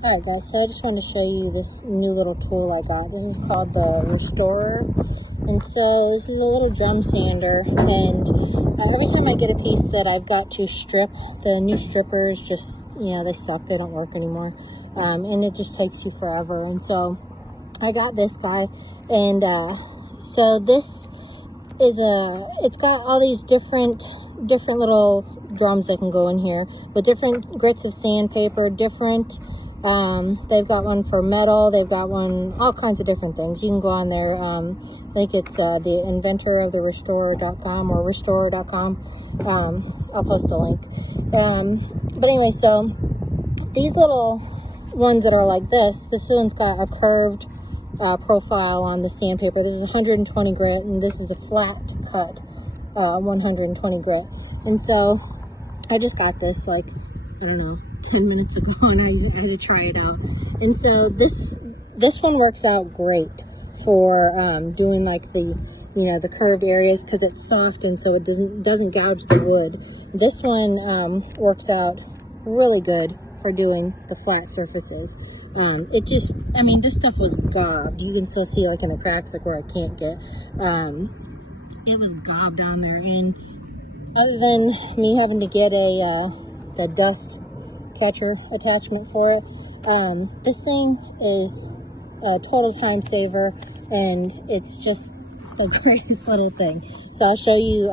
Alright guys, so I just want to show you this new little tool I got. This is called the Restorer. And so this is a little drum sander, and every time I get a piece that I've got to strip, the new strippers just, they suck, they don't work anymore. And it just takes you forever. And so I got this guy, and so this is it's got all these different little drums that can go in here with different grits of sandpaper, they've got one for metal, they've got one, all kinds of different things. You can go on there, I think it's the inventor of the restorer.com or restorer.com. I'll post a link. But anyway, so these little ones that are like this one's got a curved profile on the sandpaper. This is 120 grit, and this is a flat cut 120 grit. And so I just got this, like, I don't know, 10 minutes ago, and I had to try it out. And so this one works out great for doing like the curved areas, because it's soft and so it doesn't gouge the wood. This one works out really good for doing the flat surfaces. This stuff was gobbed. You can still see, like, in the cracks, like where I can't get. It was gobbed on there, and other than me having to get the dust catcher attachment for it, this thing is a total time saver, and it's just the greatest little thing. So I'll show you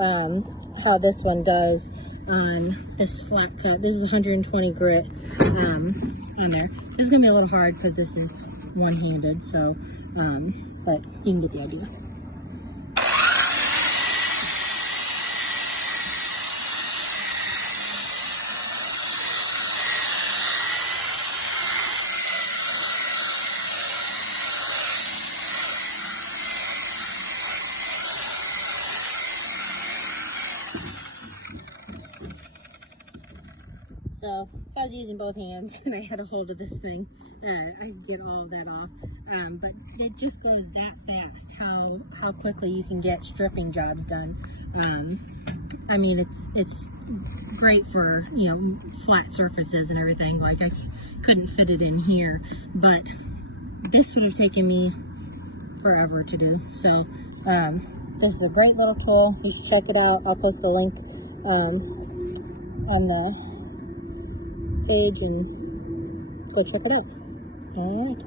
how this one does on this flat cut. This is 120 grit on there. This is gonna be a little hard because this is one-handed, so but you can get the idea. So if I was using both hands and I had a hold of this thing, I could get all of that off. But it just goes that fast, how quickly you can get stripping jobs done. It's great for, flat surfaces and everything. Like, I couldn't fit it in here, but this would have taken me forever to do. So this is a great little tool. You should check it out. I'll post a link on the page, and go check it out. All right.